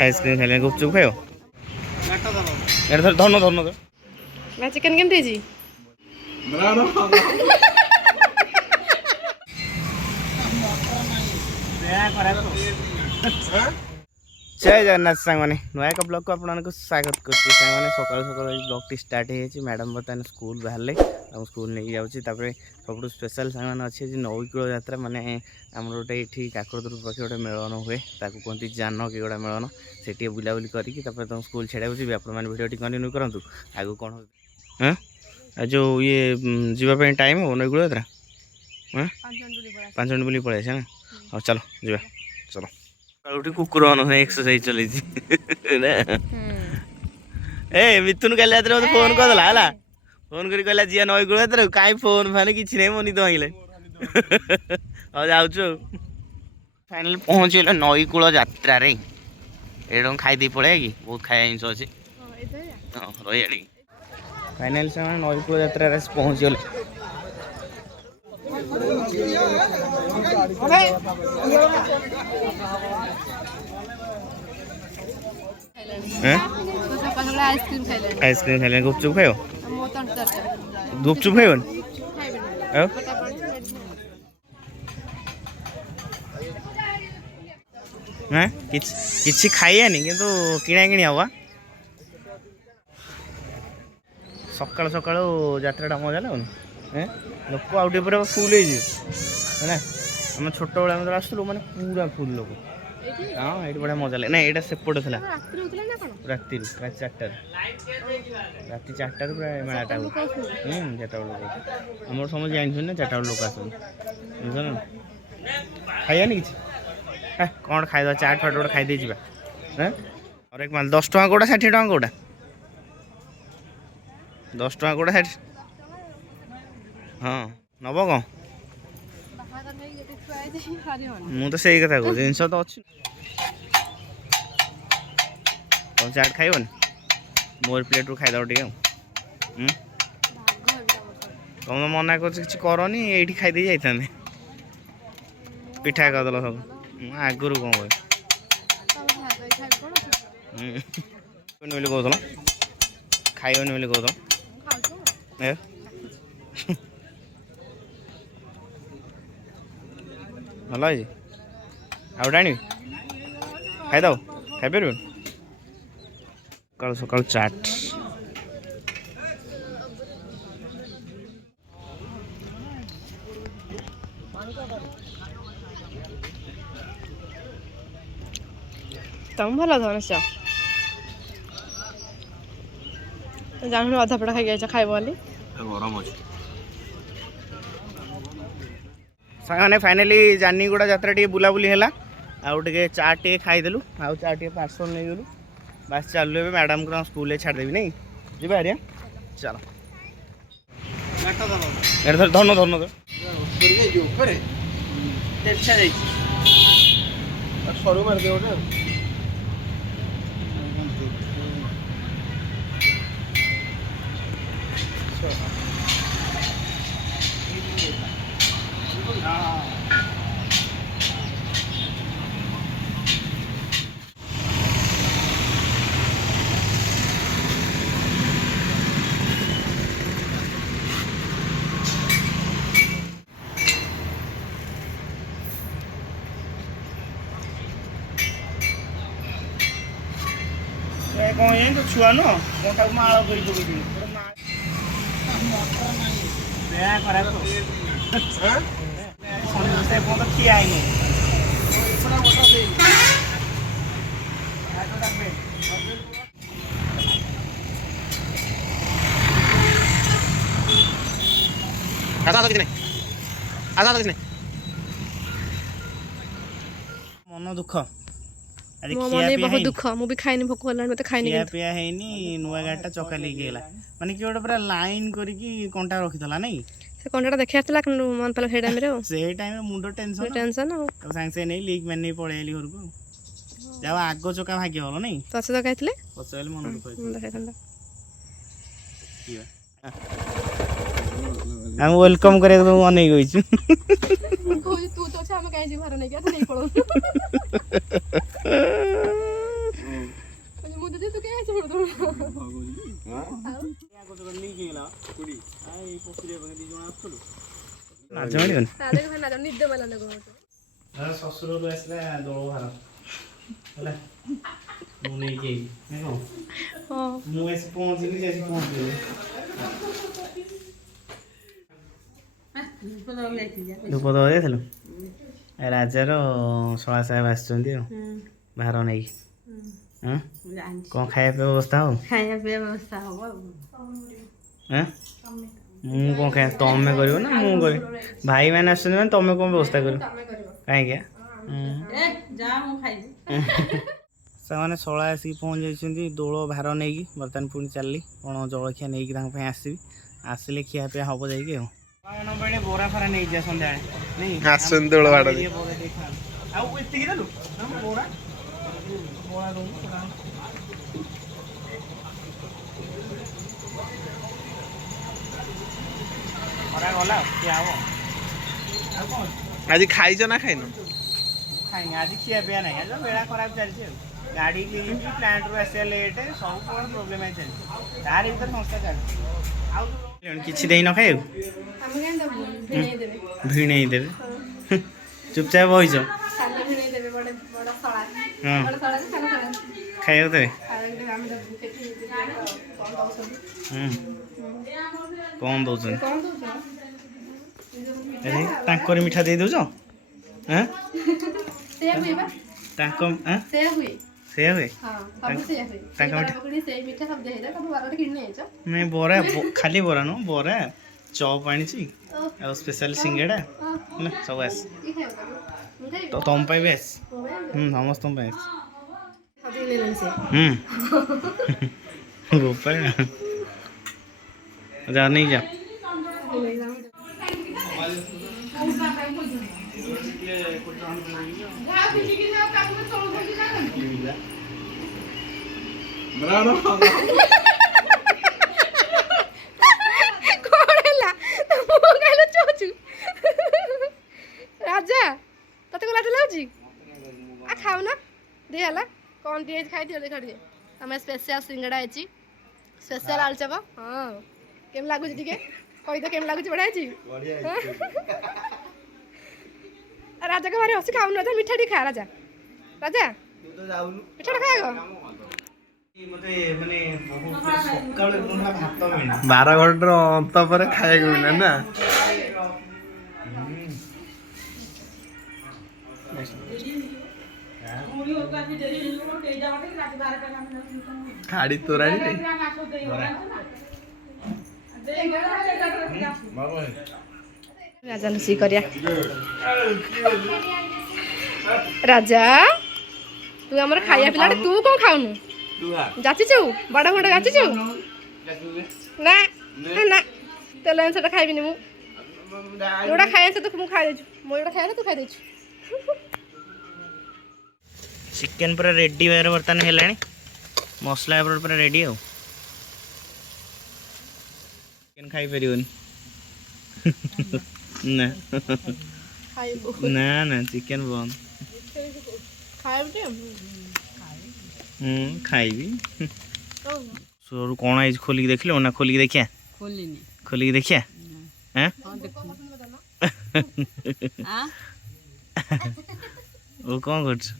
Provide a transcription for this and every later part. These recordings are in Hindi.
आइसक्रीम खाइले गुपचुप खाइयो धन धन धन चिकेन केमती जी जय जगन्नाथ सांग मैंने नुआ एक ब्लॉग को आपको स्वागत कर सकाल सकाल ब्लॉग टी स्टार्ट हो मैडम बर्तमान स्कूल बाहर स्कूल नहीं जाऊँगी सब स्पेशल सांग अच्छे नईकूल यात्रा माने आम गोटे ये काकरदुर पाखे गोटे मेलन हुए कहते जान कि गोटा मेलन से बुलाबुली करके तुम स्कूल छाड़ा जी आप भिडियो कंटिन्यू करूँ आगे कौन हाँ जो ये जावाई टाइम हो नईकूल यात्रा हाँ 5 मिनट बुल पलि ना हाँ चलो जा चलो कुकुर एक्सरसाइज चली ए मिथुन काली रात मत फोन करदेला है फोन कर कहला जी नईकूल यात्रा कहीं फोन फान कि नहीं मो निद भांगे हाँ जाऊँ फाइनाल पहुँचल नईकूल यात्रा ये खाई पड़े कि बहुत खाया जिन अच्छे हाँ रही फाइनाल से नईकूल यात्रा पहुँचल आइसक्रीम खाइले गुपचुप खाइयो गुपचुप खाइयो हाँ किसी खाइयानी किंतु किणा किणी हवा सकाल सकाल यात्रा मजा लगुन लोक आउटे फुल है आम छोट बड़े आम आसलु मैंने पूरा फुल लोक हाँ ये बढ़िया मजा लगे ना यहाँ सेपटे था राति 4टार राति 4टार पूरा मेलाटा हो 4टा लोक आम समझ जानते ना 4टा लोक आस बुझल ना खाइबानी कि कौन खाइदा चाट फाट गोटे खाई जा और एक माल 10 टଙ୍କା कोटा 60 टଙ୍କା कोटा 10 टଙ୍କା कोटा 60 हाँ नब कौन मु तो सही कथा कहूँ जिन तो अच्छी तुम चाट खाइबन मोर प्लेट रू खाईद टे तुम तो मना कर करनी ये खाईदे जाता पिठा करदेल सब आगुरी कौन कह कहल खाइबनी बोली कहल भल है आउट आनी खाईद खाईपर सकाल सकाल चाट तुम भल धनुष जानू अधा पटा खाई खाइब बोली गरम अच्छे साने फाइनाली जानीगुड़ा यात्रा टे बुलाबुली है आउे चाट टे खाईदेलु आउ चाट टे पार्सल नहीं गलु बस चलु ए मैडम को स्कूल छाड़देवी नहीं जी आर्या चलो धन धन सरू मार गोटे कौन ये तो छुआ न मोटा माड़ कर खिया मन दुख मन बहुत दुख मुझे खाई भोक मत खाई पिया है नुआ गाड़ी चका लेके माने कि पूरा लाइन करके कंटा रखीला नहीं से कंटा देखा मन पाला से टाइम मुंड टेंशन टेंशन सागे नहीं लीक मैंने पलैली घर को जब आग चका भाग्य हल नहीं तो सहित कहते पचारे मन दुख ଆମେ ୱେଲକମ୍ କରିବାକୁ ତମକୁ ଅନେଇ କହିଛୁ। ମୁଁ କହୁଛି ତୁ ତ ଅଛୁ ଆମେ କାହିଁ ଯିବୁ ଭାର ନେଇକି ନେଇ ପଳଉ ମୁଁ ତ ତୁ କାହିଁ ଆସିବୁ ନାଚ ମିଳିବନି ନିଦ ମାଲା ଶ୍ୱଶୁର ଆସିଲା ଦୋଳ ଭାର ହେଲା ମୁଁ ନେଇକି ମୁଁ ଆସି ପହଞ୍ଚିଲି ଯେ ଆସି ପହଞ୍ଚିଲି ଧୂପ ଦେବାକୁ ଯାଇଥିଲୁ ରାଜାର ଶଳା ସାହେବ ଆସିଛନ୍ତି ଆଉ ଭାର ନେଇକି କ'ଣ ଖାଇବା ପିଇବା ବ୍ୟବସ୍ଥା ହବ ମୁଁ କ'ଣ ଖାଇବା ତମେ କରିବ ନା ମୁଁ କରିବି ଭାଇମାନେ ଆସୁଛନ୍ତି ମାନେ ତମେ କ'ଣ ବ୍ୟବସ୍ଥା କରିବ କାହିଁକି ସେମାନେ ଶଳା ଆସିକି ପହଞ୍ଚି ଯାଇଛନ୍ତି ଦୋଳ ଭାର ନେଇକି ବର୍ତ୍ତମାନ ପୁଣି ଚାଲିଲି କ'ଣ ଜଳଖିଆ ନେଇକି ତାଙ୍କ ପାଇଁ ଆସିବି ଆସିଲେ ଖିଆ ପିଆ ହବ ଯାଇକି ଆଉ ବରା ଫରା ନେଇଯିବା ସନ୍ଧ୍ୟାବେଳେ ଆସନ୍ତି ଦୋଳ ଭାର ଆଉ ଏତିକି ଦେଲୁ ବରା ବରା ଗଲା ଖିଆ ହବ ଆଉ କ'ଣ ଆଜି ଖାଇଛ ନା ଖାଇନ? ଖାଇନି ଆଜି ଖିଆ ପିଆ ନାହିଁ ଆଜି ବେଳା ଖରାପ ଚାଲିଛି ଆଉ ଗାଡ଼ି କିଣିକି ପ୍ଲାଣ୍ଟରୁ ଆସିବା ଲେଟ୍ ସବୁ କ'ଣ ପ୍ରୋବ୍ଲେମ୍ ଆଇ ଚାଲିଛି ତାରି ଭିତରେ ସଂସ୍ଥା ଚାଲିଛି ଆଉ କିଛି ଦେଇନ ଖାଇବାକୁ ଭିଣେଇ ଦେବେ ଚୁପଚାପ ବହିଛ ହଁ ଖାଇବାକୁ ଦେବେ କଣ ଦଉଛନ୍ତି ତାଙ୍କରି ମିଠା ଦେଇ ଦଉଛ ତାଙ୍କ ସେଇଆ ହୁଏ ତାଙ୍କ ନାଇଁ ବରା ଖାଲି ବରା ନୁହଁ ବରା ଚପ୍ ଆଣିଛି ଆଉ ସ୍ପେଶାଲ ସିଙ୍ଗେଡ଼ା ନା ସବୁ ଆସ ତ ତମ ପାଇଁ ବି ଆସ ସମସ୍ତଙ୍କ ପାଇଁ ଆସ ଗୋପାଳ ଯା ନେଇଯା ରାଜା ତତେ କ'ଣ ଲାଜ ଲାଗୁଛି ଖାଉ ନା ଦିଅ ହେଲା କ'ଣ ଟିକେ ଖାଇଦିଅ ଦେଖ ଟିକେ ଆମେ ସ୍ପେଶାଲ ସିଙ୍ଗଡ଼ା ହେଇଛି ସ୍ପେଶାଲ ଆଳୁଚପ ହଁ କେମିତି ଲାଗୁଛି ଟିକେ କହିଦ କେମିତି ଲାଗୁଛି ବଢ଼ିଆ ହେଇଛି ରାଜାକୁ ଭାରି ହସି ଖାଉନି ରାଜା ମିଠା ଟିକେ ଖା ରାଜା ରାଜା ମିଠାଟା ଖାଇବ 12 ଘଣ୍ଟାର ଅନ୍ତ ପରେ ଖାଇବାକୁ ମିଳେ ନା ଖାଡ଼ି ତୋରାଣି ରାଜା ଲୁଚି କରିବା ରାଜା ତୁ ଆମର ଖାଇବା ପିଲାଟା ତୁ କ'ଣ ଖାଉନୁ ଯାଚିଛୁ ବଡ଼ ଖଣ୍ଡ ଯାଚିଛୁ ନା ନା ତେଲ ଜିନିଷଟା ଖାଇବିନି ମୁଁ ଯୋଉଟା ଖାଇବା ତ ମୁଁ ଖାଇଦେଇଛୁ ମୁଁ ଯୋଉଟା ଖାଇବା ତୁ ଖାଇଦେଇଛୁ ଚିକେନ୍ ପୁରା ରେଡ଼ି ବର୍ତ୍ତମାନ ହେଲାଣି ମସଲା ପୁରା ରେଡ଼ି ଆଉ ଚିକେନ୍ ଖାଇପାରିବନି ନା ନା ନା ଚିକେନ୍ ବନ୍ଦ ଖାଇବି ସୋରୁ କ'ଣ ହେଇଛି ଖୋଲିକି ଦେଖିଲୁ ନା ଖୋଲିକି ଦେଖିଆ ଖୋଲିକି ଦେଖିଆ ଓ କ'ଣ କରୁଛୁ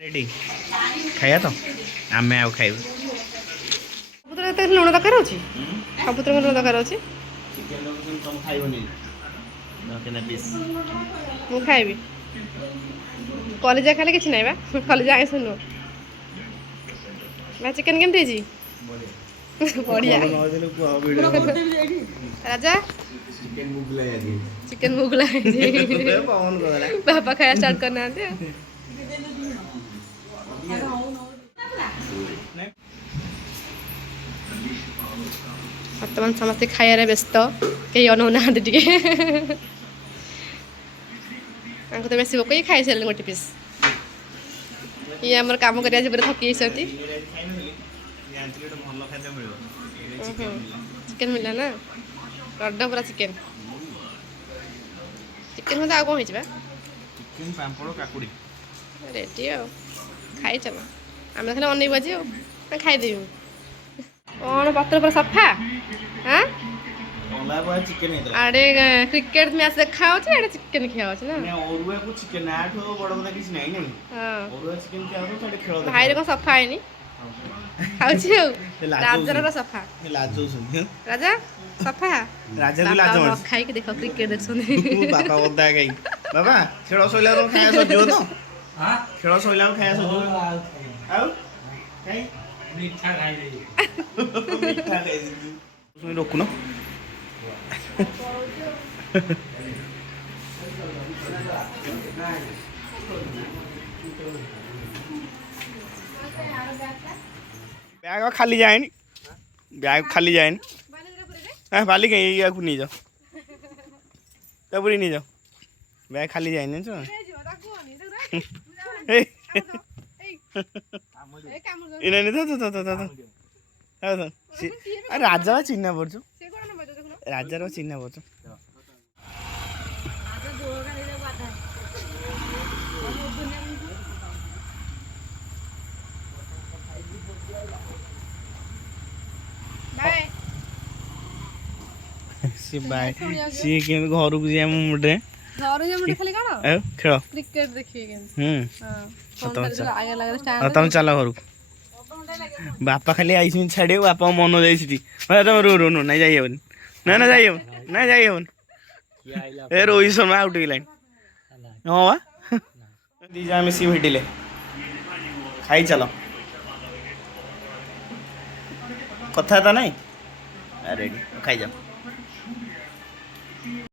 ରେଡ଼ି ଖାଇବା ତ ଆମେ ଆଉ ଖାଇବୁ ଲୁଣ ଦରକାର ଅଛି ସବୁଥିରେ ଲୁଣ ଦରକାର ଅଛି ମୁଁ ଖାଇବି କଲିଜା ଖାଇଲେ କିଛି ନାହିଁ ବା କଲିଜା ଆଇଁଷ ନୁହଁ ବା ଚିକେନ୍ କେମିତି ହେଇଛି ବଢ଼ିଆ ରାଜା ଚିକେନ୍ ମୁଗଲା ହେଇଛି ବାପା ଖାଇବା ଷ୍ଟାର୍ଟ କରିନାହାନ୍ତି ବର୍ତ୍ତମାନ ସମସ୍ତେ ଖାଇବାରେ ବ୍ୟସ୍ତ କେହି ଅନଉନାହାନ୍ତି ଟିକେ ତାଙ୍କୁ ତ ବେଶୀ ପକେଇ ଖାଇସାରିଲେଣି ଗୋଟେ ପିସ୍ ଇଏ ଆମର କାମ କରିବା ଯିବରେ ଥକି ଯାଇଛନ୍ତି। ଭଲ ଖାଦ୍ୟ ମିଳିବ ଚିକେନ୍ ମିଳିଲା ନା ରଡ଼ ପୁରା ଚିକେନ୍ ମତେ ଆଉ କ'ଣ ହେଇଛି ବା ଚିକେନ୍ ପାମ୍ପଡ଼ କାକୁଡ଼ି ରେଡ଼ି ଆଉ ଖାଇଛ ନା ଆମେ ଖାଲି ଅନେଇବୁ ଆଜି ଆଉ ଖାଇଦେବି ମୁଁ କ'ଣ ପତ୍ର ପୁରା ସଫା ଆଁ ଚିକେନ୍ ହେଇଥିଲା ଆଡ଼େ କ୍ରିକେଟ୍ ମ୍ୟାଚ୍ ଦେଖା ହେଉଛି ଆଡ଼େ ଚିକେନ୍ ଖିଆ ହେଉଛି ନା ଅରୁଆକୁ ଚିକେନ୍ ଆଠୁ ବଡ଼ କଥା କିଛି ନାହିଁ ନାଇଁ ହଁ ଅରୁଆ ଚିକେନ୍ ଖିଆ ହେଉଛି ସେଠି ଖେଳ ଭାଇରେ କ'ଣ ସଫା ହେଇନି ଖାଉଛି ଆଉ ରାଜାର ପୁରା ସଫା ଲାଜଉଛନ୍ତି ରାଜା ସଫା ରାଜା ବି ବାପା ଲାଜ ନ ମାଡୁଛି ଖାଇକି ଦେଖ କ୍ରିକେଟ୍ ଦେଖୁଛନ୍ତି ବାପା ଓଦା ଖାଇ ବାବା ଖେଳ ସଇଲା ବେଳକୁ ଖାଇବା ସରିଯିବ ତ ଖେଳ ସଇଲା ବେଳକୁ ଖାଇବା ସରିଯିବ ଆଉ କାଇଁ ମିଠା ଖାଇଦେବି তুমি রকুন बैग खाली जाएनी बैग खाली जाएनी हाँ बाली कहीं या नहीं जाओ तब नहीं जाओ बैग खाली जाएनी तो इन्हें नहीं तो राजा चिन्ह पड़छ राजार चिन्ह पड़छ सी बाय सी के घर को जे मुडे घर जे मुडे खाली कोन खेल क्रिकेट देखिए के हां आगे लगे स्टैंड तुम चलो घर बापा खाली आई छाड़े बापा मन जाइए तुम रो रो नहीं जाइए ना ना जाइए ना जाइए ए रोहित शर्मा आउट लाइन हाँ वा दीजा मिसी भेटिले खाई चलो कथा था नहीं रेडी खाई जाओ